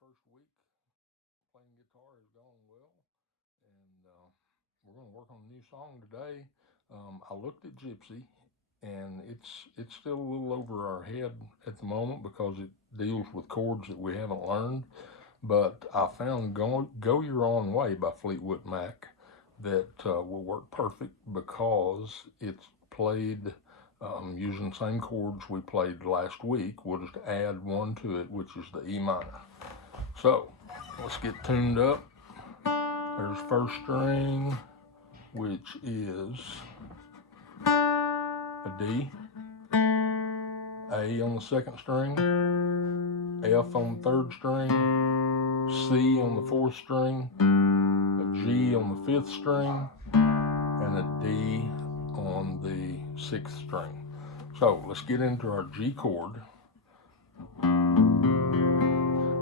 first week playing guitar has gone well, and we're going to work on a new song today. I looked at Gypsy, and it's still a little over our head at the moment because it deals with chords that we haven't learned. But I found Go Your Own Way by Fleetwood Mac that will work perfect because it's played using the same chords we played last week. We'll just add one to it, which is the E minor. So let's get tuned up. There's first string, which is a D, A on the second string, F on the third string, C on the fourth string, a G on the fifth string, and a D on the sixth string. So let's get into our G chord.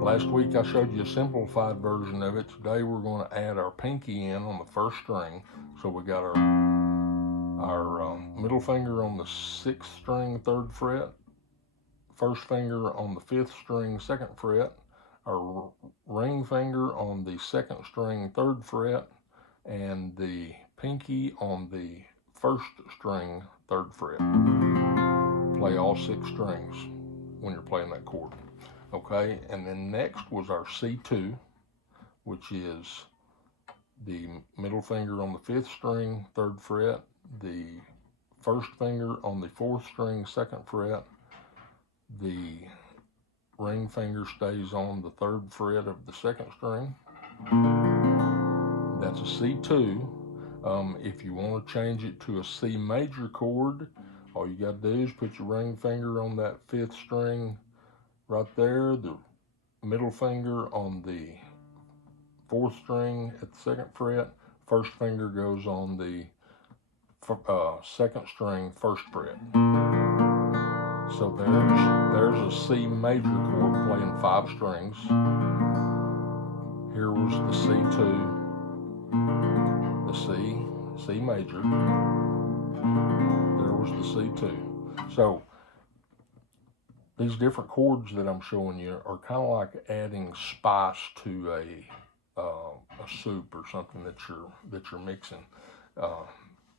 Last week I showed you a simplified version of it. Today we're going to add our pinky in on the first string. So we got our middle finger on the sixth string, third fret, first finger on the fifth string, second fret, our ring finger on the second string, third fret, and the pinky on the first string, third fret. Play all six strings when you're playing that chord. Okay, and then next was our C2, which is the middle finger on the fifth string, third fret, the first finger on the fourth string, second fret, the ring finger stays on the third fret of the second string. That's a C2. If you want to change it to a C major chord, all you got to do is put your ring finger on that fifth string right there, the middle finger on the fourth string at the second fret, first finger goes on the second string, first fret. So there's a C major chord playing five strings. Here was the C2, the C major. There was the C2. So these different chords that I'm showing you are kind of like adding spice to a soup or something that you're mixing,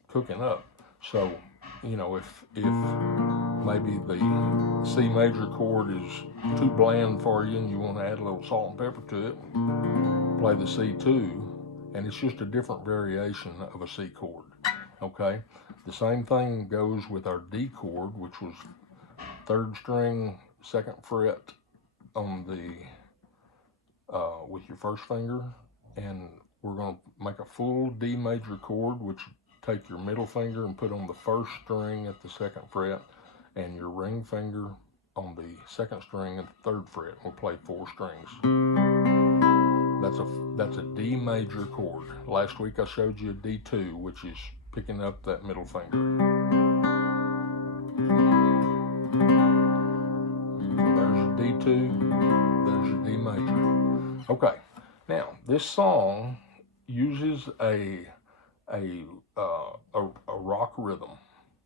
cooking up. So, you know, if maybe the C major chord is too bland for you and you want to add a little salt and pepper to it, play the C2, and it's just a different variation of a C chord. Okay, the same thing goes with our D chord, which was third string, second fret on the with your first finger, and we're going to make a full D major chord, which take your middle finger and put on the first string at the second fret, and your ring finger on the second string at the third fret. We'll play four strings. That's a D major chord. Last week I showed you a D2, which is picking up that middle finger. There's your D2, there's your D major. Okay, now this song uses a rock rhythm.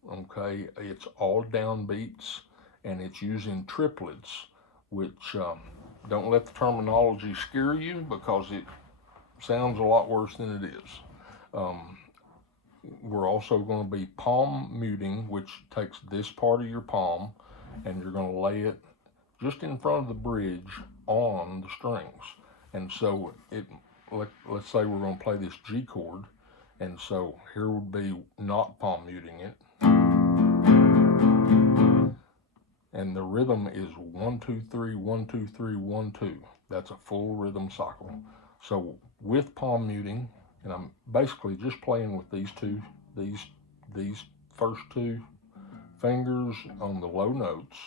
Okay, it's all downbeats and it's using triplets, which don't let the terminology scare you because it sounds a lot worse than it is. We're also going to be palm muting, which takes this part of your palm and you're going to lay it just in front of the bridge on the strings. And so let's say we're going to play this G chord, and so here would be not palm muting it. And the rhythm is 1 2 3 1 2 3 1 2. That's a full rhythm cycle. So with palm muting, and I'm basically just playing with these first two fingers on the low notes.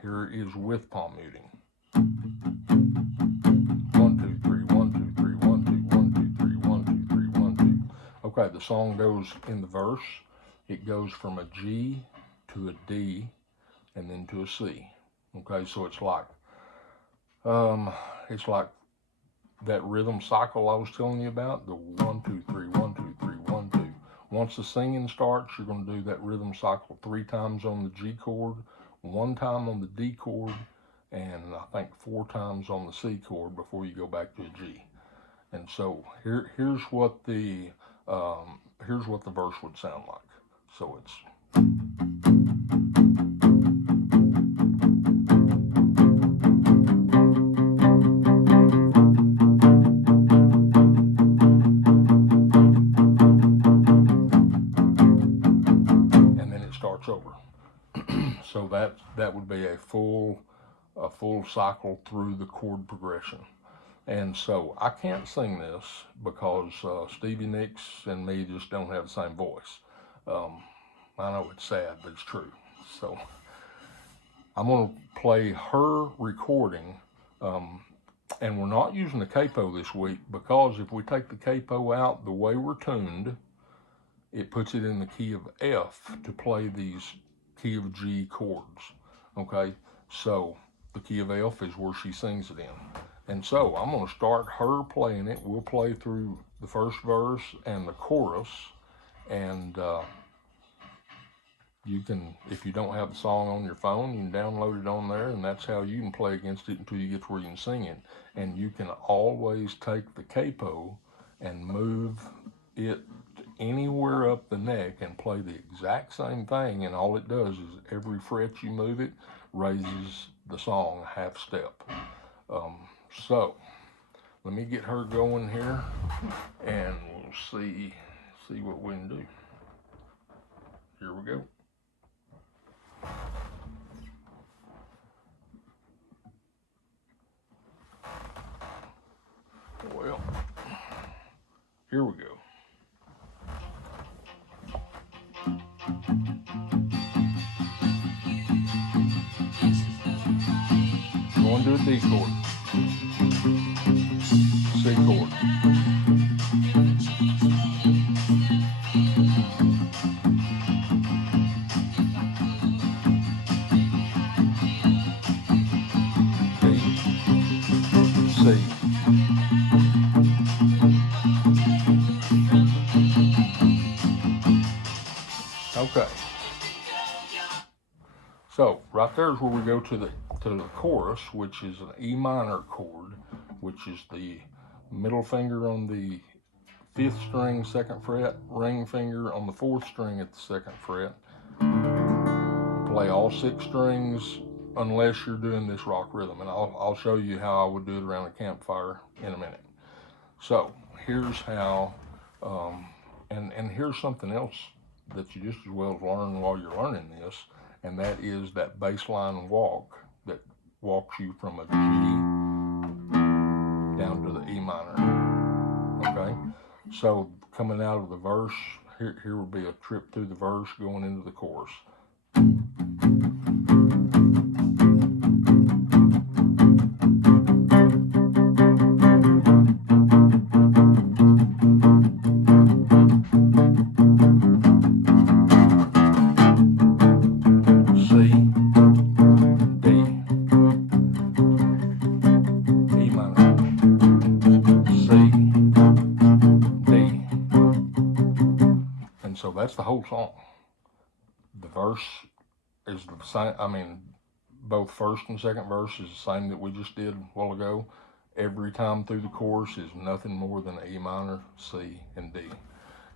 Here is with palm muting. 1 2 3 1 2 3 1 2 1 2 3 1 2 3 1 2. Okay, the song goes in the verse. It goes from a G to a D and then to a C. Okay, so it's like that rhythm cycle I was telling you about, the 1 2 3 1 2 3 1 2. Once the singing starts, you're going to do that rhythm cycle 3 times on the G chord, 1 time on the D chord, and I think 4 times on the C chord before you go back to a G. And so here's what the verse would sound like. So it's starts over. So that would be a full cycle through the chord progression. And so I can't sing this because Stevie Nicks and me just don't have the same voice. I know it's sad, but it's true. So I'm going to play her recording, and we're not using the capo this week because if we take the capo out, the way we're tuned, it puts it in the key of F to play these key of G chords, okay? So the key of F is where she sings it in. And so I'm gonna start her playing it. We'll play through the first verse and the chorus, and you can, if you don't have the song on your phone, you can download it on there, and that's how you can play against it until you get to where you can sing it. And you can always take the capo and move it anywhere up the neck and play the exact same thing, and all it does is every fret you move it raises the song a half step. So let me get her going here, and we'll see what we can do. Here we go. Well, here we go. Going to a D chord, C chord, D, C. Okay. So right there is where we go to the chorus, which is an E minor chord, which is the middle finger on the 5th string, 2nd fret, ring finger on the 4th string at the 2nd fret. Play all 6 strings unless you're doing this rock rhythm, and I'll show you how I would do it around a campfire in a minute. So here's how, and here's something else that you just as well as learn while you're learning this, and that is that bass line walk that walks you from a G down to the E minor, okay? So coming out of the verse, here will be a trip through the verse going into the chorus. So that's the whole song. The verse is the same. I mean, both first and second verse is the same that we just did a while ago. Every time through the chorus is nothing more than E minor, C, and D.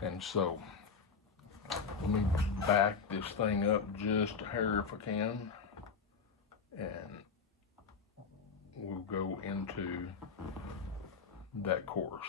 And so let me back this thing up just a hair if I can, and we'll go into that chorus.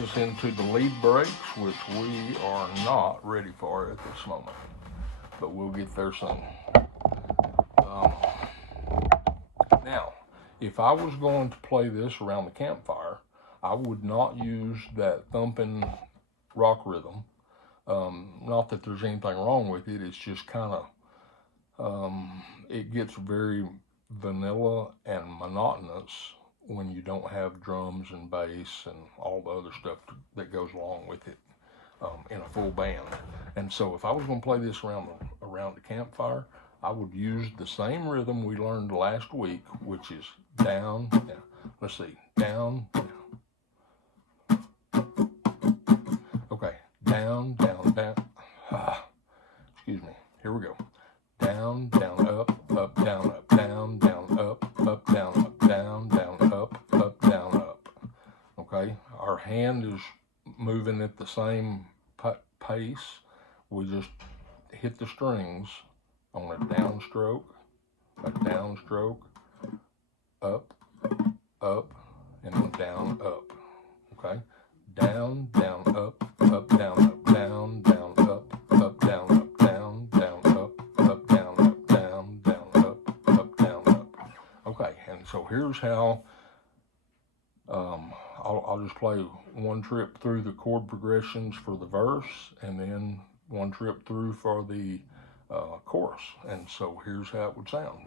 takes us into the lead breaks, which we are not ready for at this moment, but we'll get there soon. Now, if I was going to play this around the campfire, I would not use that thumping rock rhythm. Not that there's anything wrong with it, it's just kind of, it gets very vanilla and monotonous when you don't have drums and bass and all the other stuff that goes along with it in a full band. And so if I was going to play this around the campfire, I would use the same rhythm we learned last week, which is down, down. Let's see, down, down. Okay, down, down, down. Excuse me, here we go. Down, down, up, up, down, up, down, down, up, down, up, down, down, up, down, up. Okay, our hand is moving at the same pace. We just hit the strings on a downstroke, up, up, and then down, up. Okay, down, down, up, down, up, down, down, up, down, up, down, down, up, down, up, down, down, up, down, up. Okay, and so here's how. I'll just play one trip through the chord progressions for the verse, and then one trip through for the chorus. And so here's how it would sound.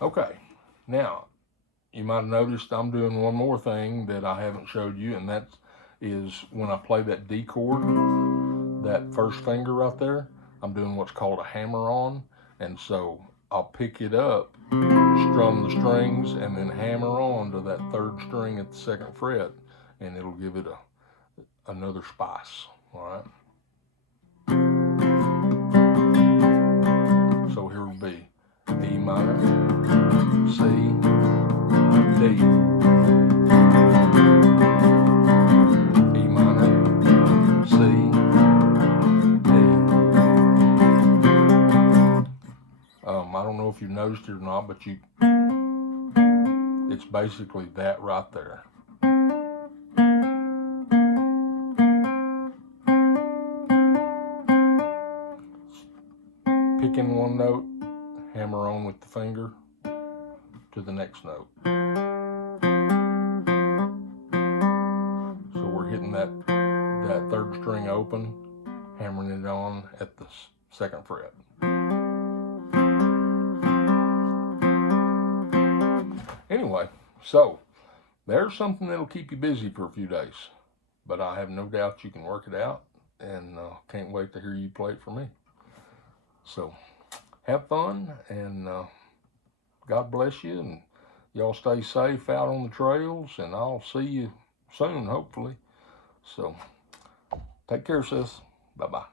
Okay, now you might have noticed I'm doing one more thing that I haven't showed you, and that is when I play that D chord, that first finger right there, I'm doing what's called a hammer on. And so I'll pick it up, strum the strings, and then hammer on to that third string at the second fret, and it'll give it another spice. All right. So here will be E minor, C, D, E minor, C, D. I don't know if you've noticed it or not, but it's basically that right there. Picking one note, hammer on with the finger to the next note. So we're hitting that third string open, hammering it on at the second fret. Anyway, so there's something that'll keep you busy for a few days, but I have no doubt you can work it out, and can't wait to hear you play it for me. So have fun, and God bless you, and y'all stay safe out on the trails, and I'll see you soon, hopefully. So take care, sis. Bye-bye.